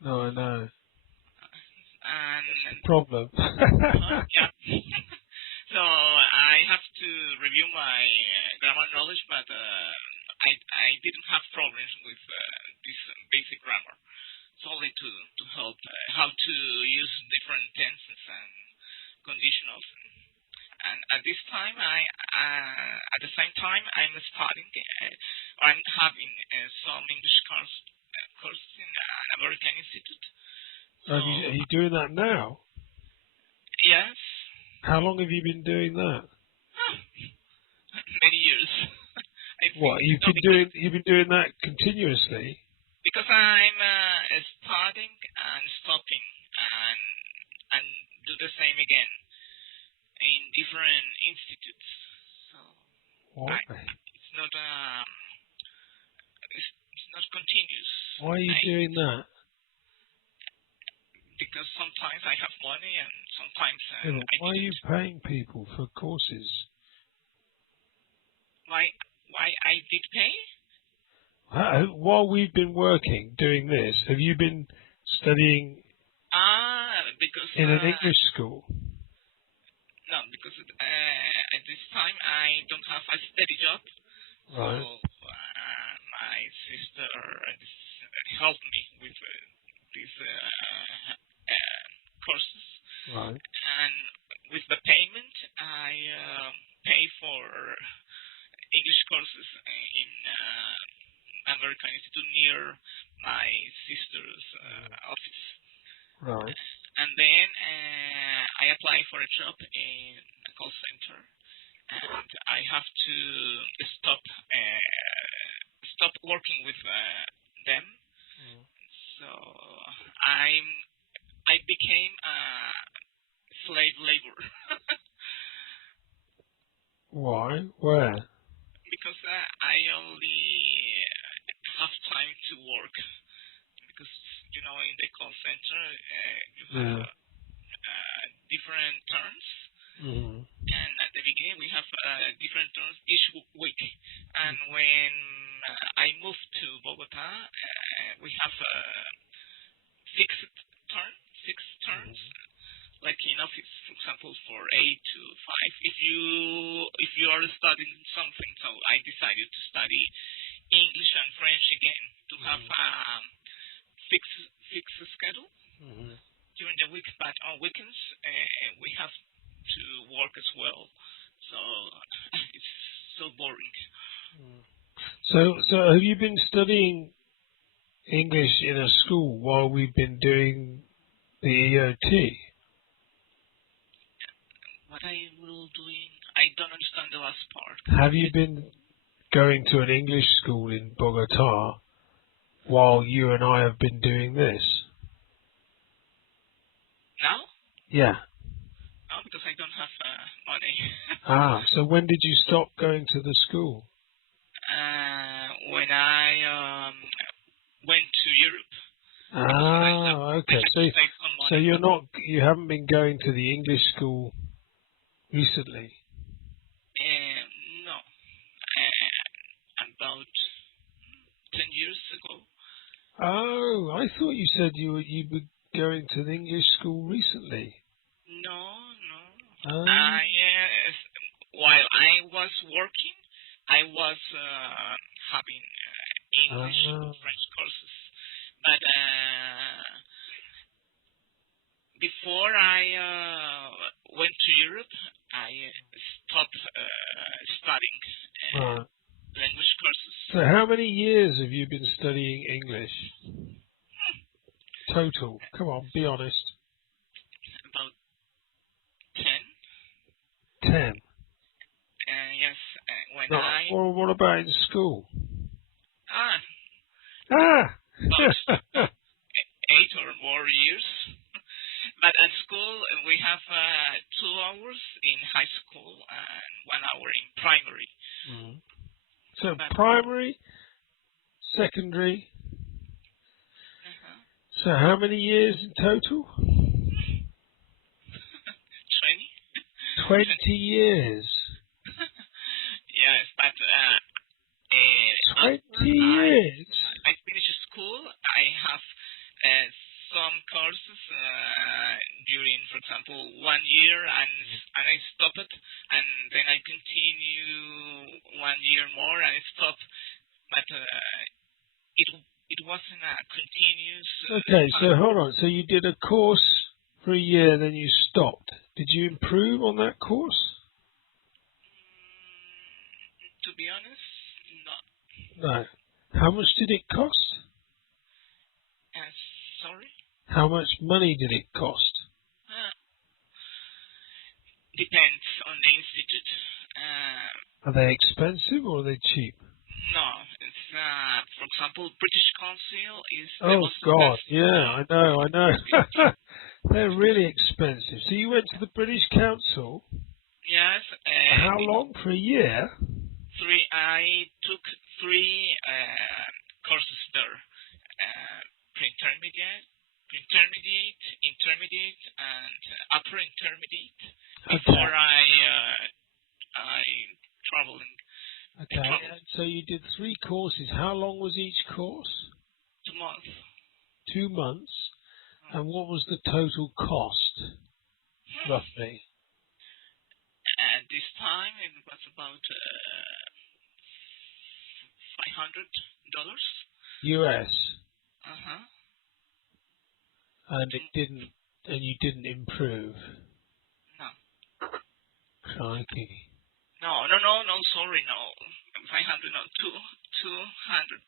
No, I know. And That's the problem. yeah. So I have to review my grammar knowledge, but I didn't have problems with this basic grammar. It's only to help how to use different tenses and conditionals. And at this time, at the same time, I'm studying. I'm having some English courses in an American institute. So Are you doing that now? yes, How long have you been doing that? many years. I think What no, because you've been doing that continuously? I'm studying and stopping and do the same again in different institutes. So What? it's not it's not continuous. Why are you doing that? Because sometimes I have money and sometimes Yeah, but I why are you didn't. paying people for courses? Why I did pay? While we've been working doing this, have you been studying Because in an English school? no, because at this time I don't have a steady job. So Right. my sister helped me with these courses, Right. and with the payment I pay for English courses in American Institute near my sister's office. Right. And then I apply for a job in a call center, and I have to stop stop working with them. So I became slave labor Why? Where? because I only have time to work because in the call center you have Yeah. different terms. Mm. And at the beginning, we have different turns each week. And when I moved to Bogota, we have fixed turns, like in office, for example, for 8 to 5. If you are studying something, so I decided to study English and French again to have a fixed schedule during the week. But on weekends, we have to work as well. So it's so boring. So have you been studying English in a school while we've been doing the EOT? What I will doing, I don't understand the last part. Have you been going to an English school in Bogota while you and I have been doing this? Now? Yeah. No, because I don't have money. So when did you stop going to the school? When I went to Europe. Okay. So you haven't been going to the English school recently? No. About 10 years ago. Oh, I thought you said you were going to the English school recently. No. Oh. While I was working, I was having English and French courses. But before I went to Europe, I stopped studying language courses. So how many years have you been studying English? Total. Come on, be honest. About 10. 10. Yes. Well, what about in school? About 8 or more years. But at school, we have 2 hours in high school and 1 hour in primary. So primary, secondary. So how many years in total? 20. 20 years. Yes, but 20 years. I finished school. I have example, 1 year, and I stop it, and then I continue 1 year more, and I stop. But it wasn't a continuous. Okay, so hold on. So you did a course for a year, then you stopped. Did you improve on that course? To be honest, no. No. How much did it cost? Sorry? How much money did it cost? Depends on the institute. Are they expensive or are they cheap? No, it's for example, British Council is the Oh most God, expensive. yeah, I know. They're really expensive. So you went to the British Council. Yes. How long? For a year? I took 3 courses there: pre-intermediate, intermediate, and upper intermediate. Before I traveling. Okay. So you did 3 courses. How long was each course? 2 months. 2 months. And what was the total cost, roughly? And this time it was about $500. US. And you didn't improve. No. Crikey. No, sorry, no. 500, no, 250,000.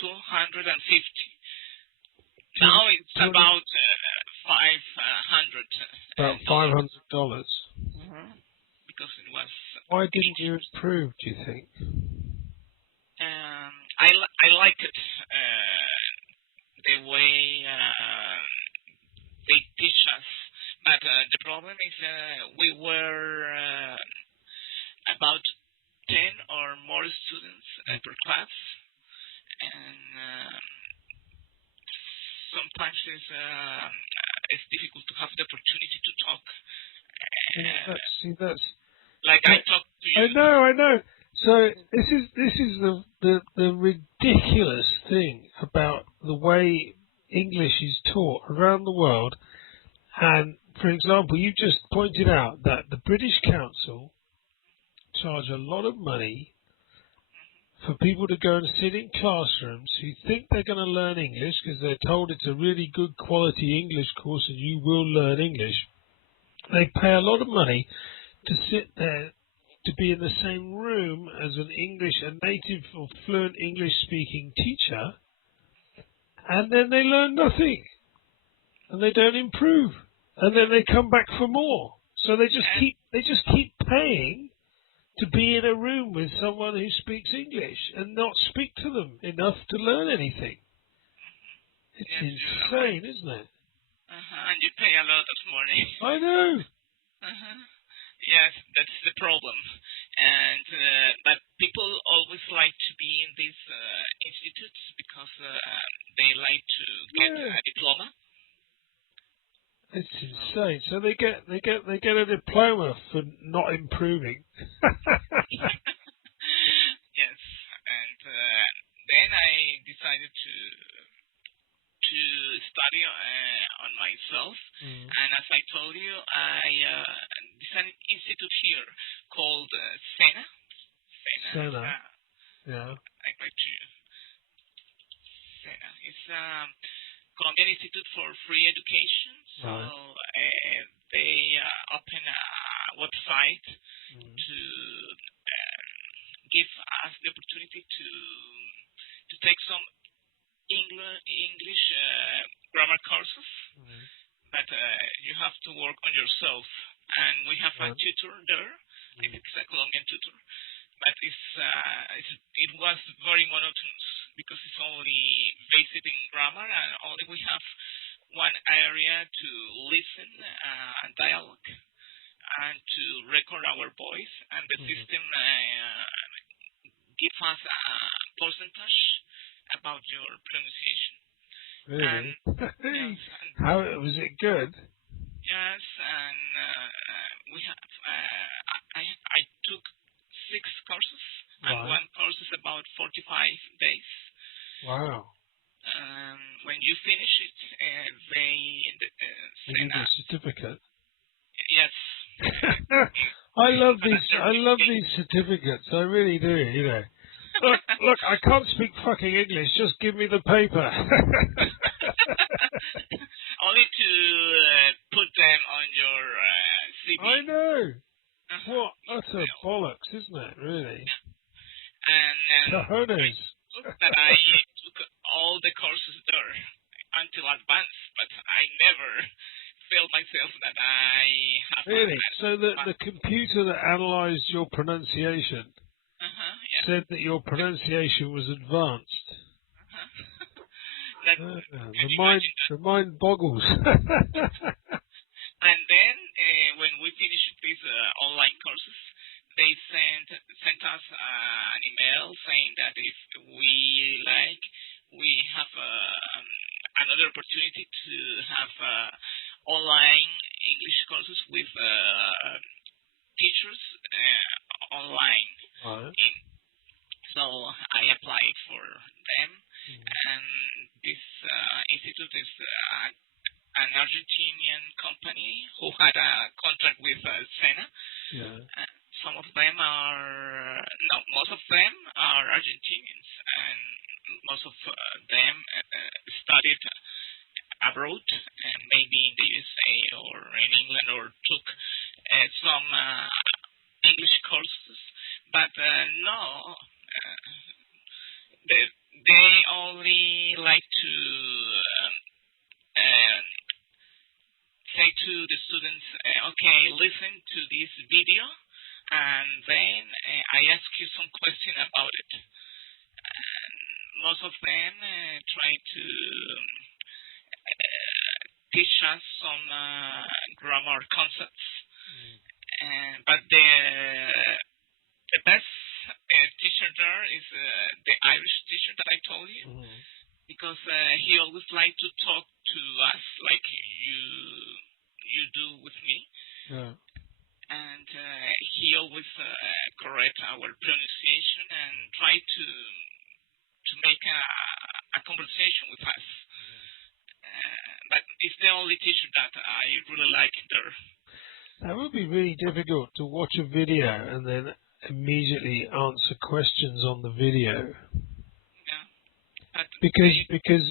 250. Now it's about 500. About $500. Because it was. Why didn't you improve, do you think? I like it. The way they teach us. But the problem is we were about 10 or more students per class. And sometimes it's difficult to have the opportunity to talk. That's like I talked to you. I know. So this is the ridiculous thing about the way English is taught around the world. And for example, you just pointed out that the British Council charge a lot of money for people to go and sit in classrooms who think they're going to learn English because they're told it's a really good quality English course and you will learn English. They pay a lot of money to sit there, to be in the same room as a native or fluent English speaking teacher, and then they learn nothing. And they don't improve. And then they come back for more. So they just keep paying to be in a room with someone who speaks English and not speak to them enough to learn anything. It's insane, isn't it? And you pay a lot of money. I know. Yes, that's the problem. And but people always like to be in these institutes because they like to get a diploma. It's insane. So they get a diploma for not improving. Yes, and then I decided to study on myself. And as I told you, there's an institute here called SENA. SENA. Yeah. I write to you. SENA. It's Colombian Institute for Free Education. So they open a website to give us the opportunity to take some English grammar courses, but you have to work on yourself. And we have a tutor there. I think it's a Colombian tutor, but it was very monotonous because it's only based in grammar, and only we have one area to listen and dialogue and to record our voice, and the system gives us a percentage about your pronunciation. Really? And, how was it good? Yes, and we have. I took 6 courses, and one course is about 45 days. Wow. When you finish it, I love But these. I love these certificates. I really do. You know. Look, I can't speak fucking English. Just give me the paper. Only to put them on your CV. I know. What utter bollocks, isn't it? Really. And Cojones. that I took all the courses there until advanced, but I never felt myself that I have. Really? So the computer that analysed your pronunciation said that your pronunciation was advanced. The mind boggles. And then when we finished these online courses, they sent us an email saying that if we like, we have another opportunity to have online English courses with teachers online. Right. So I applied for them, and this institute is an Argentinian company who had a contract with SENA. Yeah. Some of them most of them are Argentinians, and most of them studied abroad, and maybe in the USA or in England, or took some English courses, but they only like to say to the students, okay, listen to this video, and then I ask you some question about it. And most of them try to teach us some grammar concepts, but the best teacher there is the Irish teacher that I told you, because he always liked to talk to us like you do with me. Yeah. And he always correct our pronunciation and try to make a conversation with us. But it's the only teacher that I really like there. That would be really difficult to watch a video and then immediately answer questions on the video. Yeah. Because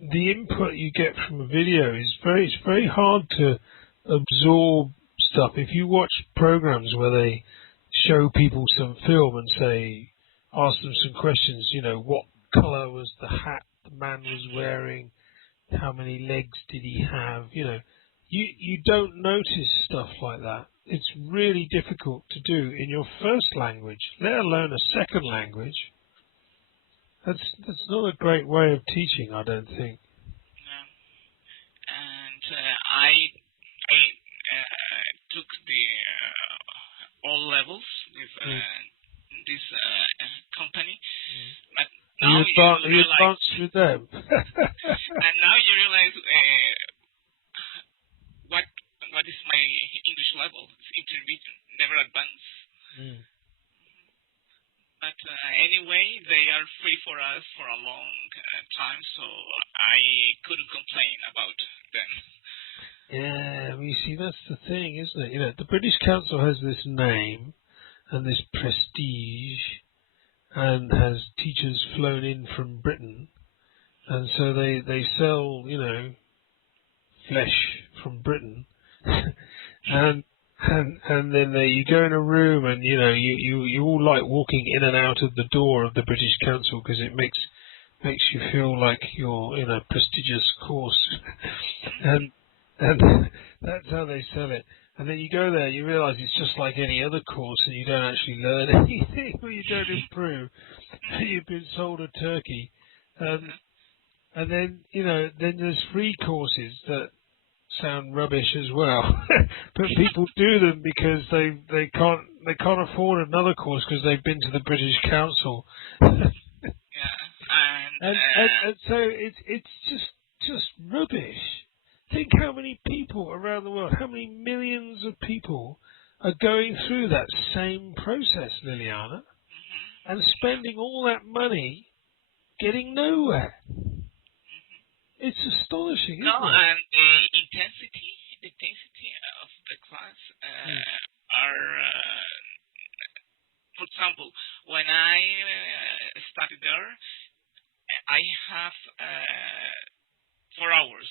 the input you get from a video is very hard to absorb stuff. If you watch programs where they show people some film and say, ask them some questions, you know, what colour was the hat the man was wearing, how many legs did he have, you know, you don't notice stuff like that. It's really difficult to do in your first language, let alone a second language. That's not a great way of teaching, I don't think. No. And I took the all levels with this company, but now you realize with them. and now you realize what is my English level? It's intermediate, never advanced. But anyway, they are free for us for a long time, so I couldn't complain about them. Yeah, well, you see, that's the thing, isn't it? You know, the British Council has this name and this prestige, and has teachers flown in from Britain, and so they sell, you know, flesh from Britain, and then you go in a room, and you know you all like walking in and out of the door of the British Council because it makes you feel like you're in a prestigious course, and that's how they sell it. And then you go there, you realise it's just like any other course, and you don't actually learn anything, or you don't improve. You've been sold a turkey, and then you know then there's free courses that sound rubbish as well, but people do them because they can't afford another course because they've been to the British Council. And so it's just rubbish. Think how many people around the world, how many millions of people are going through that same process, Liliana, and spending all that money getting nowhere. It's astonishing, isn't it? No, and the intensity of when I studied there, I have 4 hours.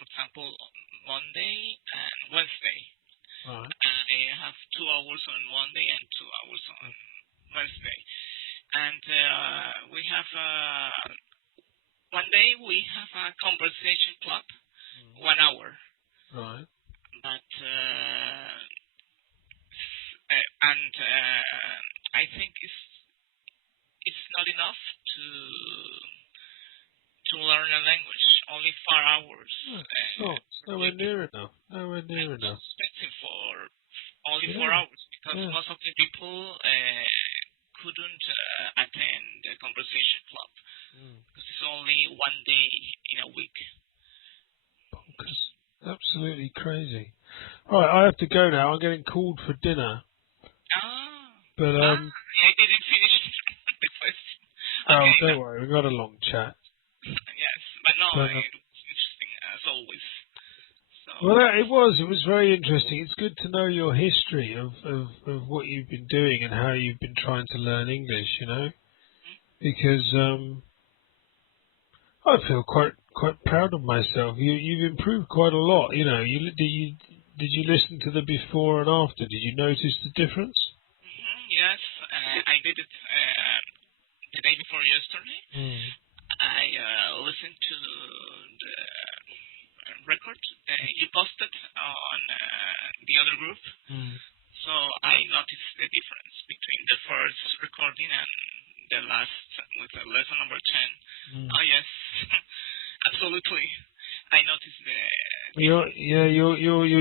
For example, on Monday and Wednesday. Right. I have 2 hours on Monday and 2 hours on Wednesday. And we have one day we have a conversation club, 1 hour. Right. But and I think it's not enough to learn a language. Only 4 hours. No, it's nowhere near enough. Nowhere near enough. It's expensive for only 4 Yeah. hours because most of the people couldn't attend the conversation club because it's only 1 day in a week. Bonkers. Absolutely crazy. All right, I have to go now. I'm getting called for dinner. But I didn't finish the question. Oh, Okay, don't worry. We've got a long chat. yes, but no, it was interesting as always. So, Well, it was. It was very interesting. It's good to know your history of what you've been doing and how you've been trying to learn English. You know, because I feel quite proud of myself. You've improved quite a lot. You know, did you listen to the before and after? Did you notice the difference? yes, I did it the day before yesterday. I listened to the record you posted on the other group. So I noticed the difference between the first recording and the last with the lesson number 10. Oh yes, absolutely. I noticed You're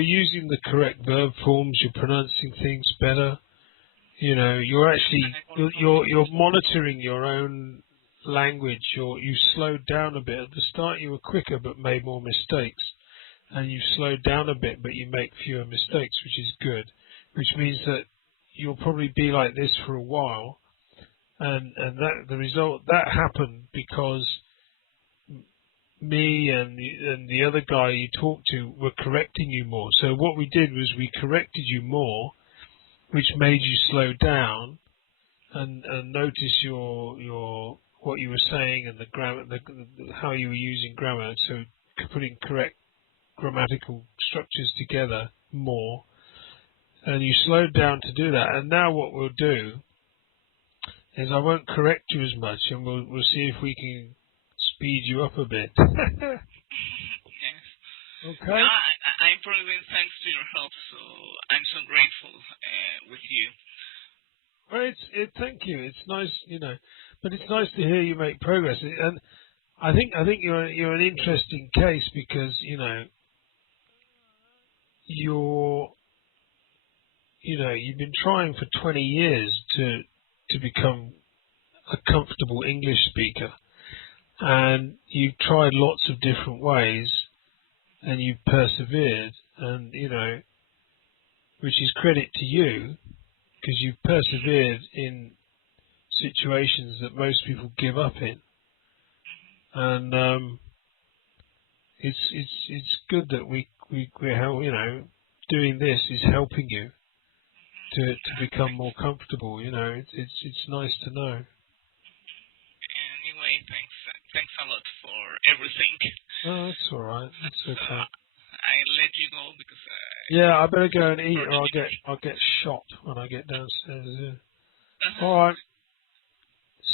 using the correct verb forms. You're pronouncing things better. You know, you're monitoring your own language. You slowed down a bit. At the start you were quicker but made more mistakes, and you slowed down a bit but you make fewer mistakes, which is good, which means that you'll probably be like this for a while, and that the result that happened because me and the other guy you talked to were correcting you more. So what we did was we corrected you more, which made you slow down and notice your what you were saying and the grammar, how you were using grammar. So putting correct grammatical structures together more, and you slowed down to do that. And now what we'll do is I won't correct you as much, and we'll see if we can speed you up a bit. yes. Okay. No, I'm improving thanks to your help, so I'm so grateful with you. Well, thank you. It's nice, you know, but it's nice to hear you make progress. And I think you're an interesting case because you've been trying for 20 years to become a comfortable English speaker, and you've tried lots of different ways, and you've persevered, and which is credit to you because you've persevered in situations that most people give up in, and it's good that we're doing this is helping you to become more comfortable. It's nice to know. Anyway, thanks a lot for everything. Oh, that's all right. That's okay. I let you go because yeah, I better go and eat, or I'll get shot when I get downstairs. Yeah. All right.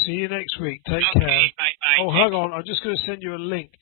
See you next week. Take care. Bye. Oh, hang on. I'm just going to send you a link.